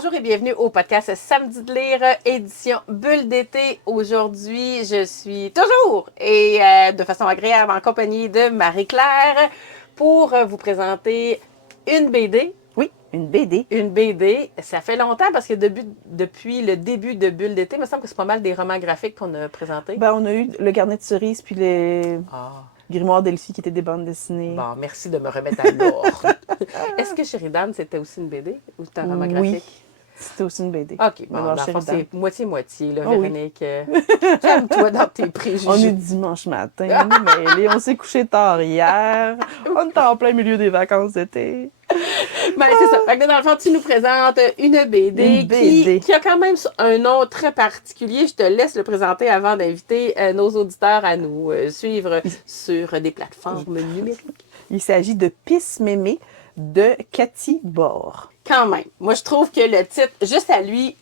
Bonjour et bienvenue au podcast Samedi de lire, édition Bulle d'été. Aujourd'hui, je suis toujours et de façon agréable en compagnie de Marie-Claire pour vous présenter une BD. Oui, une BD. Une BD. Ça fait longtemps parce que depuis le début de Bulle d'été, il me semble que c'est pas mal des romans graphiques qu'on a présentés. Ben, on a eu le carnet de cerises puis les Ah, grimoires d'Elfie qui étaient des bandes dessinées. bon, merci de me remettre à l'ordre. Est-ce que Sheridan, c'était aussi une BD ou c'était un roman graphique? Oui, c'était aussi une BD. OK, bon, Manoir dans le fond, Sheridan. c'est moitié-moitié, là, Oh oui. Véronique. Calme-toi dans tes On est préjugés. dimanche matin, mais on s'est couché tard hier. On est en plein milieu des vacances d'été. Ben, c'est ça. Fait que dans le fond, tu nous présentes une BD, Une BD. Qui a quand même un nom très particulier. Je te laisse le présenter avant d'inviter nos auditeurs à nous suivre sur des plateformes numériques. Il s'agit de Pisse Mémé de Cathy Bord. Quand même. Moi, je trouve que le titre, juste à lui,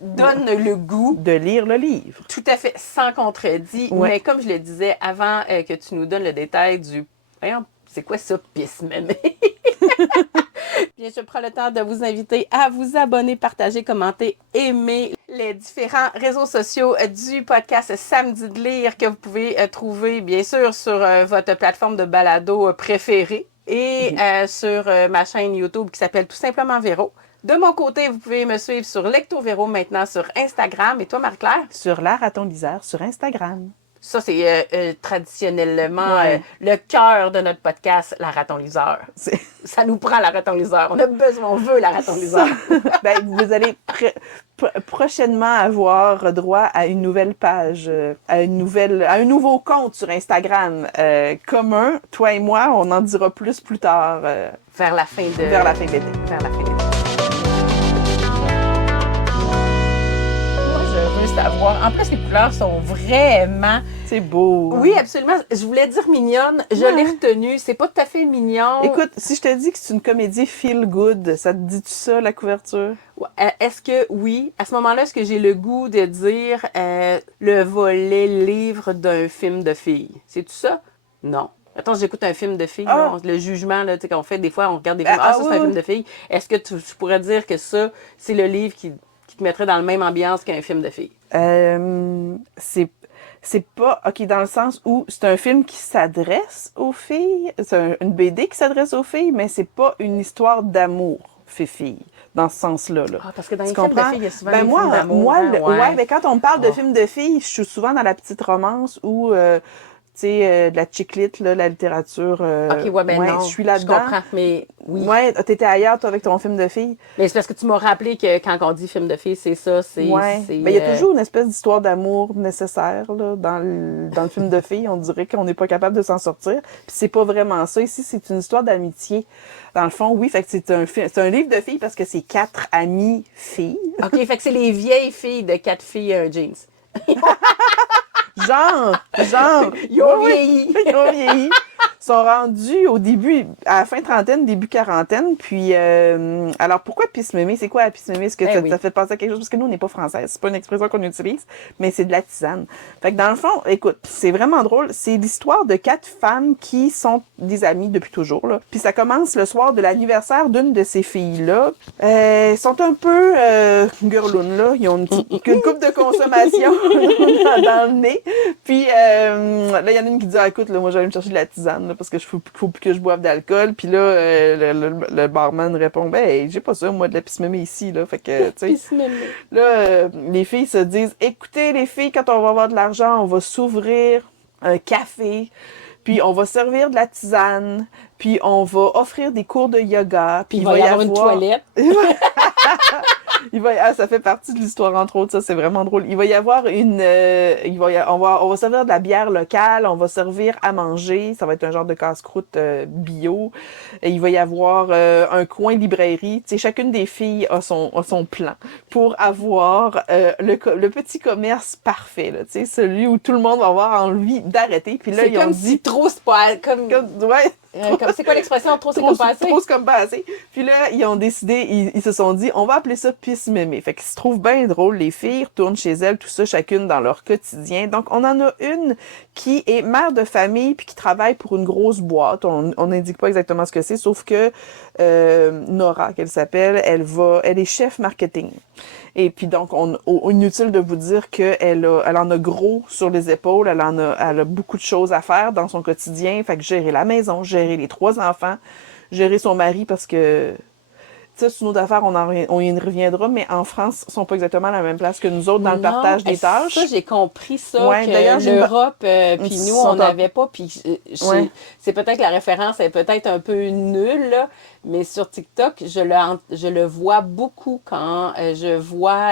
donne le goût. De lire le livre. Tout à fait, sans contredit. Ouais. Mais comme je le disais, avant que tu nous donnes le détail du... Voyons, c'est quoi ça, Pisse Mémé? Bien, je prends le temps de vous inviter à vous abonner, partager, commenter, aimer les différents réseaux sociaux du podcast Samedi de lire que vous pouvez trouver, bien sûr, sur votre plateforme de balado préférée et sur ma chaîne YouTube qui s'appelle tout simplement Véro. De mon côté, vous pouvez me suivre sur Lecto Véro maintenant sur Instagram. Et toi, Marie-Claire? Sur l'art à ton liseur sur Instagram. Ça, c'est traditionnellement Ouais. le cœur de notre podcast, la raton liseur. C'est- Ça nous prend la raton liseur. On a besoin, on veut la raton liseur. Ben, vous allez prochainement avoir droit à une nouvelle page, à un nouveau compte sur Instagram commun. Toi et moi, on en dira plus tard, Vers la fin de... vers la fin de l'été. Vers la fin de l'été. Moi, je veux savoir. En plus, les couleurs sont vraiment... C'est beau. Oui, absolument. Je voulais dire mignonne. Je l'ai retenue. C'est pas tout à fait mignon. Écoute, si je te dis que c'est une comédie feel good, ça te dit-tu ça, la couverture? Est-ce que, oui, à ce moment-là, est-ce que j'ai le goût de dire le volet livre d'un film de filles? C'est-tu ça? Non. Attends, j'écoute un film de filles, là, le jugement, là, tu sais, qu'on fait des fois, on regarde des films. Ça, c'est un film de filles. Est-ce que tu pourrais dire que ça, c'est le livre qui te mettrait dans la même ambiance qu'un film de filles? C'est pas, OK, dans le sens où c'est un film qui s'adresse aux filles, c'est une BD qui s'adresse aux filles, mais c'est pas une histoire d'amour fait-fille, dans ce sens-là. Là. Ah, parce que dans Tu les films de comprends? filles, il y a souvent Ben des moi, films d'amour. moi, hein, ouais, mais quand on me parle de Ah. films de filles, je suis souvent dans la petite romance où, tu sais, de la chick-lit, là, la littérature. OK, ouais, ben non, je suis là-dedans. je comprends, mais oui. Ouais, t'étais ailleurs, toi, avec ton film de filles. Mais c'est parce que tu m'as rappelé que quand on dit film de filles, c'est ça, c'est... Ouais. c'est, Ben, il y a toujours une espèce d'histoire d'amour nécessaire, là, dans le film de filles. On dirait qu'on n'est pas capable de s'en sortir. Puis c'est pas vraiment ça. Ici, c'est une histoire d'amitié. Dans le fond, oui, fait que c'est un livre de filles parce que c'est 4 amies filles. OK, fait que c'est les vieilles filles de 4 filles et un jeans. Genre. Ils ont Oui, vieilli. Ils ont vieilli. Ils sont rendus au début, à la fin trentaine, début quarantaine. Puis, alors pourquoi Pisse Mémé? C'est quoi la Pisse Mémé? Est-ce que Oui. ça fait penser à quelque chose? Parce que nous, on n'est pas français. C'est pas une expression qu'on utilise, mais c'est de la tisane. Fait que dans le fond, écoute, c'est vraiment drôle. C'est l'histoire de 4 femmes qui sont des amies depuis toujours, là. Puis ça commence le soir de l'anniversaire d'une de ces filles-là. Elles sont un peu girlounes, là. Ils ont une coupe de consommation dans le nez. Puis là, il y en a une qui dit, ah, écoute, là, moi, j'allais me chercher de la tisane, là, parce que faut plus que je boive d'alcool. Puis là, le barman répond, ben, hey, j'ai pas ça, moi, de la Pisse Mémé ici, là. Fait que, tu sais. Pisse Mémé. Là, les filles se disent, écoutez, les filles, quand on va avoir de l'argent, on va s'ouvrir un café, puis on va servir de la tisane, puis on va offrir des cours de yoga, puis Il va y avoir une toilette. Ça fait partie de l'histoire, entre autres, ça, c'est vraiment drôle. Il va y avoir on va servir de la bière locale, on va servir à manger, ça va être un genre de casse-croûte bio. Et il va y avoir un coin librairie. Tu sais, chacune des filles a son plan pour avoir le petit commerce parfait, là, tu sais, celui où tout le monde va avoir envie d'arrêter. Puis là, C'est ils ont comme dit... si trop, c'est pas comme... Ouais, C'est quoi l'expression? Trop, c'est comme pas assez? Trop, c'est comme pas assez. Puis là, ils ont décidé, ils se sont dit, on va appeler ça pisse mémé. Fait qu'ils se trouvent bien drôle. Les filles retournent chez elles, tout ça, chacune dans leur quotidien. Donc, on en a une qui est mère de famille puis qui travaille pour une grosse boîte. On n'indique pas exactement ce que c'est, sauf que Nora, qu'elle s'appelle, elle est chef marketing. Et puis donc, inutile de vous dire qu'elle en a gros sur les épaules, elle a beaucoup de choses à faire dans son quotidien. Fait que gérer la maison, gérer les 3 enfants, gérer son mari parce que ça, c'est une autre affaire, on y reviendra, mais en France, ils sont pas exactement à la même place que nous autres dans le partage des tâches. Ça, j'ai compris ça, Ouais, d'ailleurs, que l'Europe, puis nous, on n'avait pas, puis Ouais. c'est peut-être la référence est peut-être un peu nulle, là, mais sur TikTok, je le vois beaucoup quand je vois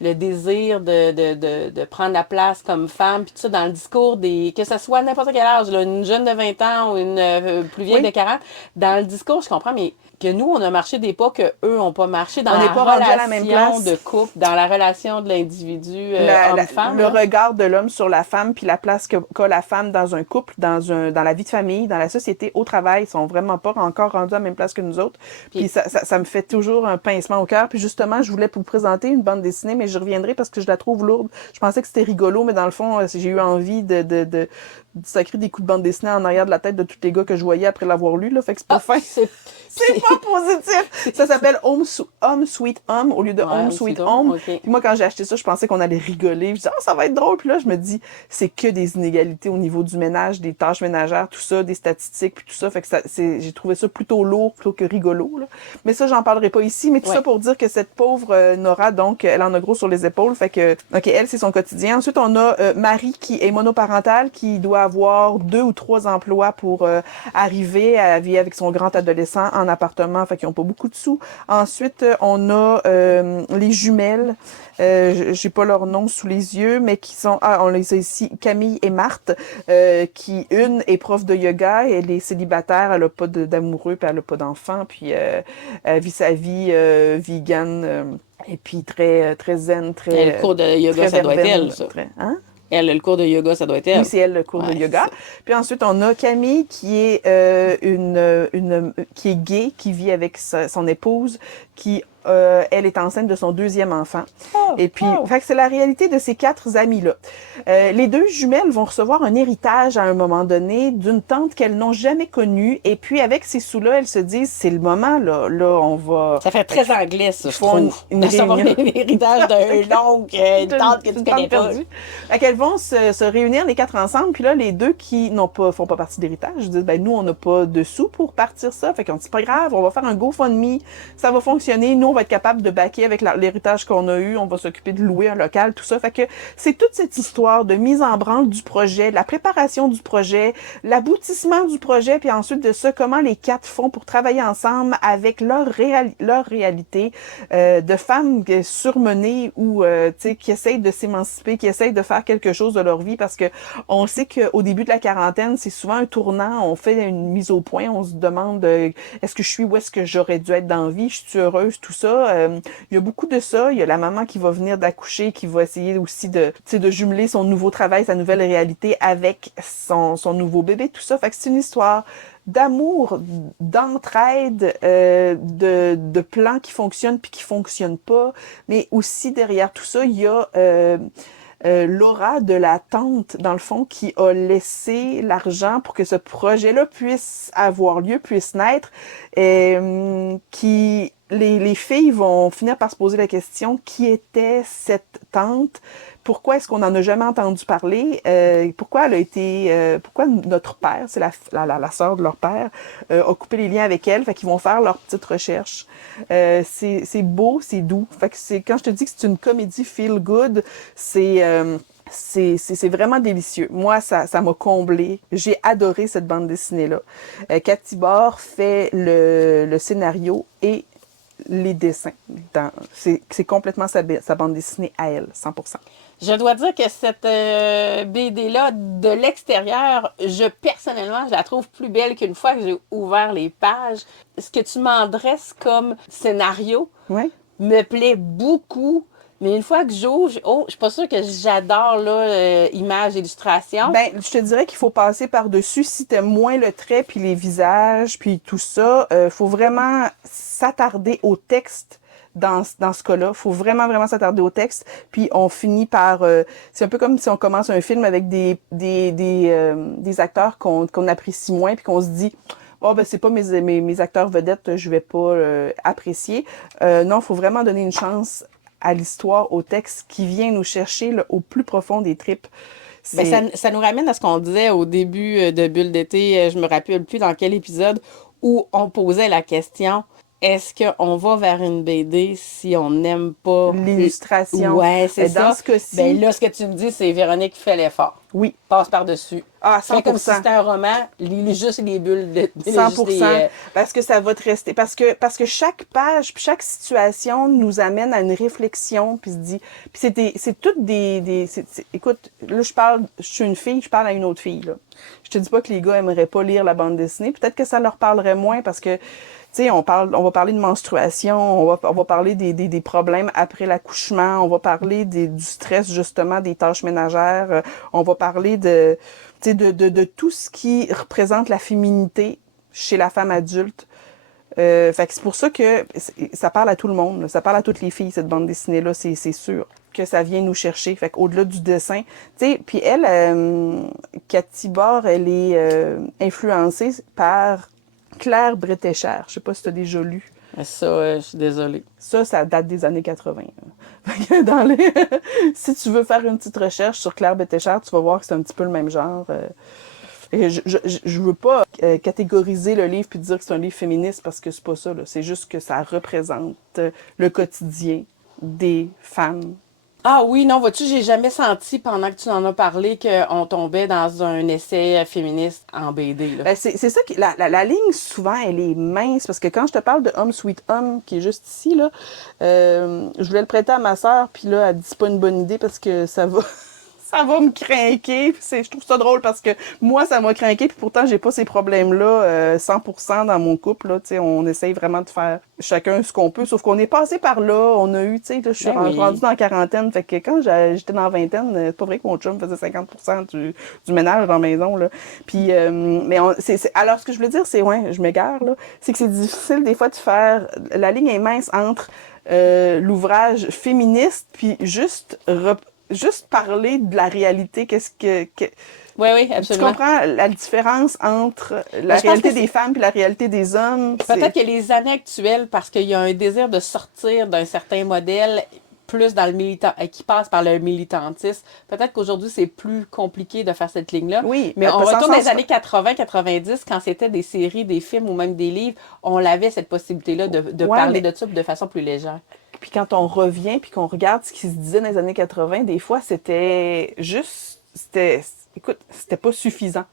le désir de prendre la place comme femme, puis tout ça, dans le discours que ce soit n'importe quel âge, là, une jeune de 20 ans ou une plus vieille Oui. de 40, dans le discours, je comprends, mais que nous, on a marché des pas que eux n'ont pas marché dans On n'est la pas rendu à la même relation place. de couple, dans la relation de l'individu homme-femme. Le là. regard de l'homme sur la femme, puis la place qu'a la femme dans un couple, dans la vie de famille, dans la société, au travail, ils sont vraiment pas encore rendus à la même place que nous autres. Puis ça me fait toujours un pincement au cœur. Puis justement, je voulais vous présenter une bande dessinée, mais je reviendrai parce que je la trouve lourde. Je pensais que c'était rigolo, mais dans le fond, j'ai eu envie de sacrer des coups de bande dessinée en arrière de la tête de tous les gars que je voyais après l'avoir lu, là. Fait que c'est pas fin. C'est pas positif. Ça s'appelle Home Sweet Home au lieu de Home Sweet Home. Okay. Puis moi, quand j'ai acheté ça, je pensais qu'on allait rigoler. Je disais, ça va être drôle. Puis là, je me dis, c'est que des inégalités au niveau du ménage, des tâches ménagères, tout ça, des statistiques, puis tout ça. Fait que j'ai trouvé ça plutôt lourd plutôt que rigolo, là. Mais ça, j'en parlerai pas ici. Mais tout ça pour dire que cette pauvre Nora, donc, elle en a gros sur les épaules. Fait que, OK, elle, c'est son quotidien. Ensuite, on a Marie qui est monoparentale, qui doit avoir 2 ou 3 emplois pour arriver à vivre avec son grand adolescent en appartement, fait qu'ils ont pas beaucoup de sous. Ensuite, on a les jumelles, j'ai pas leur nom sous les yeux, mais qui sont, on les a ici, Camille et Marthe, qui, une est prof de yoga, elle est célibataire, elle a pas d'amoureux, puis elle a pas d'enfant, puis elle vit sa vie vegan, et puis très zen, très... Le cours de yoga, ça doit être elle, ça. Hein? Elle, le cours de yoga, ça doit être elle. Oui, c'est elle, le cours de yoga. Puis ensuite, on a Camille qui est qui est gay, qui vit avec son épouse, qui elle est enceinte de son 2e enfant. Et puis, fait que c'est la réalité de ces 4 amis-là. Les 2 jumelles vont recevoir un héritage à un moment donné d'une tante qu'elles n'ont jamais connue. Et puis, avec ces sous-là, elles se disent, c'est le moment, là, on va... Ça fait très anglais, ça, je trouve. De recevoir l'héritage d'un oncle, une tante que tu connais pas. Fait qu'elles vont se réunir les 4 ensemble. Puis là, les 2 qui font pas partie de l'héritage, disent, nous, on n'a pas de sous pour partir ça. Fait qu'on dit, c'est pas grave, on va faire un GoFundMe. Ça va fonctionner. Nous, on va être capable de backer avec l'héritage qu'on a eu. On va s'occuper de louer un local, tout ça. Fait que c'est toute cette histoire de mise en branle du projet, de la préparation du projet, l'aboutissement du projet, puis ensuite de ça, comment les 4 font pour travailler ensemble avec leur réalité de femmes surmenées ou qui essayent de s'émanciper, qui essayent de faire quelque chose de leur vie parce que on sait qu'au début de la quarantaine, c'est souvent un tournant. On fait une mise au point, on se demande est-ce que je suis où est-ce que j'aurais dû être dans la vie, je suis heureuse, tout ça. Il y a beaucoup de ça. Il y a la maman qui va venir d'accoucher, qui va essayer aussi de jumeler son nouveau travail, sa nouvelle réalité avec son nouveau bébé, tout ça. Fait que c'est une histoire d'amour, d'entraide, de plans qui fonctionnent puis qui fonctionnent pas. Mais aussi derrière tout ça, il y a Laura de la tante, dans le fond, qui a laissé l'argent pour que ce projet-là puisse avoir lieu, puisse naître, qui... Les filles vont finir par se poser la question, qui était cette tante? Pourquoi est-ce qu'on n'en a jamais entendu parler? Pourquoi elle a été... pourquoi notre père, c'est la sœur de leur père, a coupé les liens avec elle? Fait qu'ils vont faire leur petite recherche. C'est beau, c'est doux. Fait que quand je te dis que c'est une comédie feel good, c'est vraiment délicieux. Moi, ça m'a comblé. J'ai adoré cette bande dessinée-là. Cathy Bord fait le scénario et les dessins. C'est complètement sa bande dessinée à elle, 100%. Je dois dire que cette BD-là, de l'extérieur, personnellement, je la trouve plus belle qu'une fois que j'ai ouvert les pages. Ce que tu m'en dresses comme scénario me plaît beaucoup. Mais une fois que j'ouvre, je suis pas sûre que j'adore là, images, illustrations. Ben, je te dirais qu'il faut passer par-dessus. Si t'aimes moins le trait, puis les visages, puis tout ça, faut vraiment s'attarder au texte dans ce cas-là. Faut vraiment, vraiment s'attarder au texte. Puis on finit par... c'est un peu comme si on commence un film avec des acteurs qu'on apprécie moins, puis qu'on se dit... Oh, ben, c'est pas mes acteurs vedettes, je vais pas apprécier. Non, faut vraiment donner une chance à l'histoire, au texte qui vient nous chercher là, au plus profond des tripes. Ben, ça nous ramène à ce qu'on disait au début de Bulle d'été, je me rappelle plus dans quel épisode, où on posait la question, est-ce qu'on va vers une BD si on n'aime pas l'illustration. Ouais, c'est ça. Dans ce cas-ci... Ben là, ce que tu me dis, c'est Véronique qui fait l'effort. Oui. Passe par-dessus. Ah, 100%. Fais comme si c'était un roman, lis juste les bulles. 100%. Parce que ça va te rester. Parce que chaque page, puis chaque situation nous amène à une réflexion, puis se dit... Puis c'est toutes écoute, là, je suis une fille, je parle à une autre fille, là. Je te dis pas que les gars aimeraient pas lire la bande dessinée. Peut-être que ça leur parlerait moins parce que, tu sais, on va parler de menstruation, on va parler des problèmes après l'accouchement, on va parler du stress, justement, des tâches ménagères, on va parler de tout ce qui représente la féminité chez la femme adulte. Fait que c'est pour ça que ça parle à tout le monde, là. Ça parle à toutes les filles, cette bande dessinée-là, c'est sûr que ça vient nous chercher. Fait qu'au-delà du dessin, tu sais, puis elle, Cathy Barr, elle est influencée par Claire Bretécher. Je sais pas si tu as déjà lu. Ça, je suis désolée. Ça date des années 80. Fait que si tu veux faire une petite recherche sur Claire Bretécher, tu vas voir que c'est un petit peu le même genre. Et je veux pas catégoriser le livre puis dire que c'est un livre féministe parce que c'est pas ça, là. C'est juste que ça représente le quotidien des femmes. Ah oui, non, vois-tu, j'ai jamais senti pendant que tu en as parlé qu'on tombait dans un essai féministe en BD. Là. Ben, c'est ça qui la ligne souvent elle est mince parce que quand je te parle de Home Sweet Home qui est juste ici là, je voulais le prêter à ma sœur puis là elle dit c'est pas une bonne idée parce que ça va ça va me craquer. Je trouve ça drôle parce que moi, ça m'a craqué, puis pourtant, j'ai pas ces problèmes-là 100% dans mon couple. Là, on essaye vraiment de faire chacun ce qu'on peut, sauf qu'on est passé par là, on a eu, tu sais, je suis rendue dans la quarantaine, fait que quand j'étais dans la vingtaine, c'est pas vrai que mon chum faisait 50% du ménage dans la maison, là. Puis, mais alors, ce que je voulais dire, c'est, ouais, je m'égare, là, c'est que c'est difficile des fois de faire, la ligne est mince entre l'ouvrage féministe, puis juste parler de la réalité, Oui, oui, absolument. Tu comprends la différence entre la réalité des femmes et la réalité des hommes? Peut-être que les années actuelles, parce qu'il y a un désir de sortir d'un certain modèle, plus dans le qui passe par le militantisme, peut-être qu'aujourd'hui, c'est plus compliqué de faire cette ligne-là. Oui. Mais on retourne dans les années 80-90, quand c'était des séries, des films ou même des livres, on avait cette possibilité-là de parler de ça de façon plus légère. Puis quand on revient puis qu'on regarde ce qui se disait dans les années 80, des fois, c'était pas suffisant.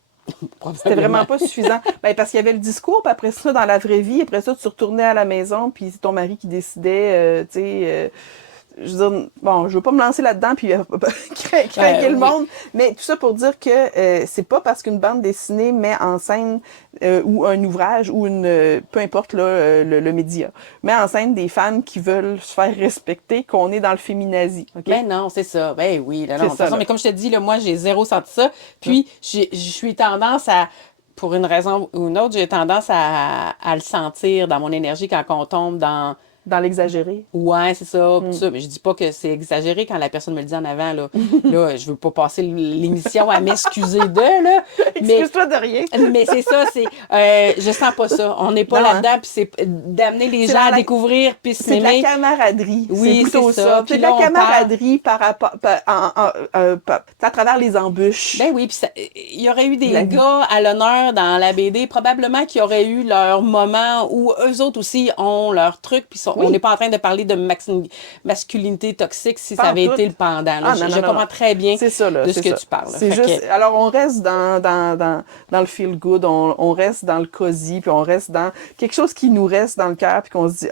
C'était vraiment pas suffisant. Ben, parce qu'il y avait le discours, puis après ça, dans la vraie vie, après ça, tu retournais à la maison, puis c'est ton mari qui décidait, tu sais... je veux dire, bon, je veux pas me lancer là-dedans puis craquer le monde, mais tout ça pour dire que c'est pas parce qu'une bande dessinée met en scène ou un ouvrage ou peu importe là, le média, met en scène des femmes qui veulent se faire respecter qu'on est dans le féminazie. Okay? Ben non, c'est ça. Ben oui, là, non, de toute façon, mais comme je te dis, là, moi, j'ai zéro senti ça. Puis, je suis tendance à... Pour une raison ou une autre, j'ai tendance à le sentir dans mon énergie quand on tombe dans l'exagéré. Ouais, c'est ça, ça. Mais je dis pas que c'est exagéré quand la personne me le dit en avant, là. Là, je veux pas passer l'émission à m'excuser là. Excuse-toi de rien. Mais c'est ça, je sens pas ça. On n'est pas là-dedans, puis c'est d'amener les gens à découvrir, puis c'est de la camaraderie. Oui, c'est plutôt ça. C'est de la camaraderie par rapport, à travers les embûches. Ben oui, puis il y aurait eu des gars à l'honneur dans la BD, probablement qui auraient eu leur moment où eux autres aussi ont leur truc, puis on n'est pas en train de parler de masculinité toxique si ça avait été le pendant. Là. Je comprends très bien de ce que tu parles. C'est juste, alors on reste dans le feel good, on reste dans le cosy, puis on reste dans quelque chose qui nous reste dans le cœur, puis qu'on se dit,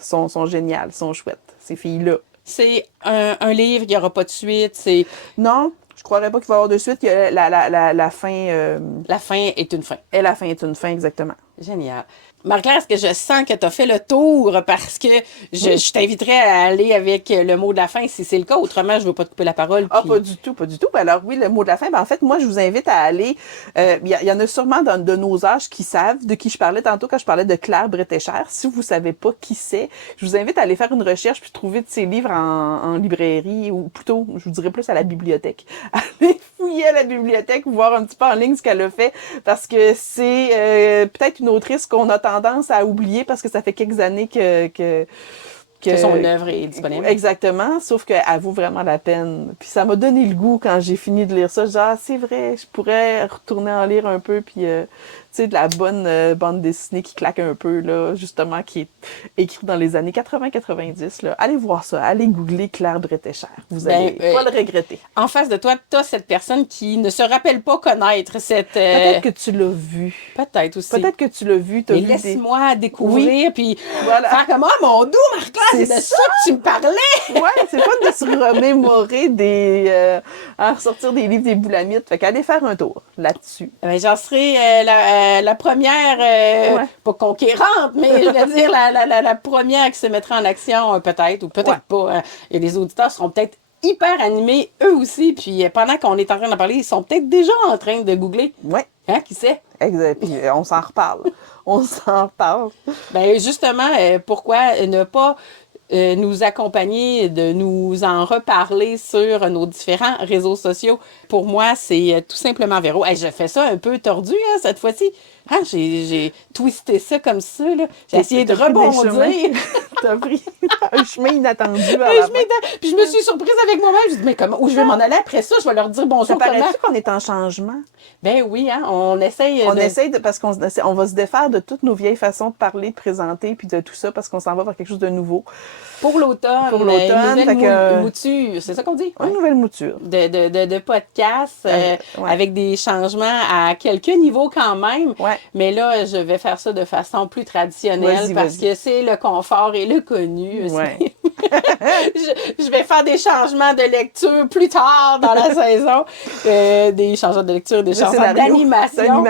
sont géniales, sont chouettes, ces filles-là. C'est un livre, il n'y aura pas de suite, Non, je croirais pas qu'il va y avoir de suite. La fin... La fin est une fin. Et la fin est une fin, exactement. Génial. Marie-Claire, est-ce que je sens que tu as fait le tour parce que je t'inviterais à aller avec le mot de la fin si c'est le cas. Autrement, je ne veux pas te couper la parole. Ah, Puis... pas du tout, pas du tout. Ben alors oui, le mot de la fin, ben en fait, moi, je vous invite à aller... y en a sûrement de nos âges qui savent de qui je parlais tantôt quand je parlais de Claire Bretécher. Si vous savez pas qui c'est, je vous invite à aller faire une recherche puis trouver de ses livres en librairie ou plutôt, je vous dirais plus à la bibliothèque. Allez fouiller à la bibliothèque, voir un petit peu en ligne ce qu'elle a fait parce que c'est peut-être une autrice qu'on a tendance à oublier parce que ça fait quelques années que son œuvre est disponible. Exactement, sauf qu'elle vaut vraiment la peine. Puis ça m'a donné le goût quand j'ai fini de lire ça. Genre, c'est vrai, je pourrais retourner en lire un peu, puis tu sais, de la bonne bande dessinée qui claque un peu, là, justement, qui est écrite dans les années 80-90. Là. Allez voir ça, allez googler Claire Bretécher. Vous allez pas le regretter. En face de toi, tu as cette personne qui ne se rappelle pas connaître cette... Peut-être que tu l'as vu. Peut-être aussi. Peut-être que tu l'as vu. Mais laisse-moi découvrir, puis faire comme « Oh, mon doux, Marc-Claire, c'est de ça que tu me parlais! » Ouais, c'est fun de se remémorer à ressortir des livres des boulamites. Fait qu'allez faire un tour là-dessus. Ben, j'en serai la première, pas conquérante, mais je veux dire la première qui se mettra en action, peut-être, ou peut-être pas. Et les auditeurs seront peut-être hyper animés, eux aussi, puis pendant qu'on est en train d'en parler, ils sont peut-être déjà en train de googler. Ouais. Hein, qui sait? Exact. Puis on s'en reparle. On s'en reparle. Ben justement, pourquoi ne pas nous accompagner, de nous en reparler sur nos différents réseaux sociaux. Pour moi, c'est tout simplement Véro. Hey, je fais ça un peu tordu hein, cette fois-ci. Hein, j'ai twisté ça comme ça. Là. J'ai essayé de rebondir. T'as pris un chemin inattendu. Puis je me suis surprise avec moi-même. Je me dit, mais comment, où je vais m'en aller après ça? Je vais leur dire bonjour. Ça paraît-tu qu'on est en changement? Ben oui, hein, on essaye. Parce qu'on va se défaire de toutes nos vieilles façons de parler, de présenter, puis de tout ça, parce qu'on s'en va vers quelque chose de nouveau. Pour l'automne. Pour l'automne. Une nouvelle mouture, c'est ça qu'on dit? Une nouvelle mouture. De podcast, avec des changements à quelques niveaux quand même. Ouais. Mais là, je vais faire ça de façon plus traditionnelle parce que c'est le confort et le connu. Ouais. je vais faire des changements de lecture plus tard dans la saison. Des changements de lecture, des changements d'animation.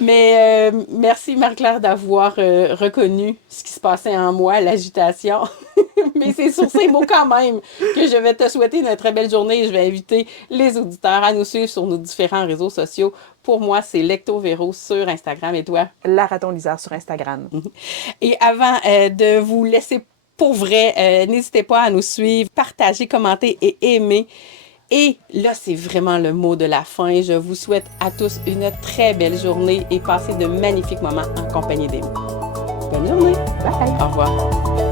Mais merci Marie-Claire d'avoir reconnu ce qui se passait en moi, l'agitation. Mais c'est sur ces mots quand même que je vais te souhaiter une très belle journée et je vais inviter les auditeurs à nous suivre sur nos différents réseaux sociaux. Pour moi, c'est Lecto Véro sur Instagram et toi? La Raton Lisère sur Instagram. Et avant de vous laisser pour vrai, n'hésitez pas à nous suivre, partager, commenter et aimer. Et là, c'est vraiment le mot de la fin. Je vous souhaite à tous une très belle journée et passez de magnifiques moments en compagnie d'Amy. Bonne journée. Bye. Au revoir.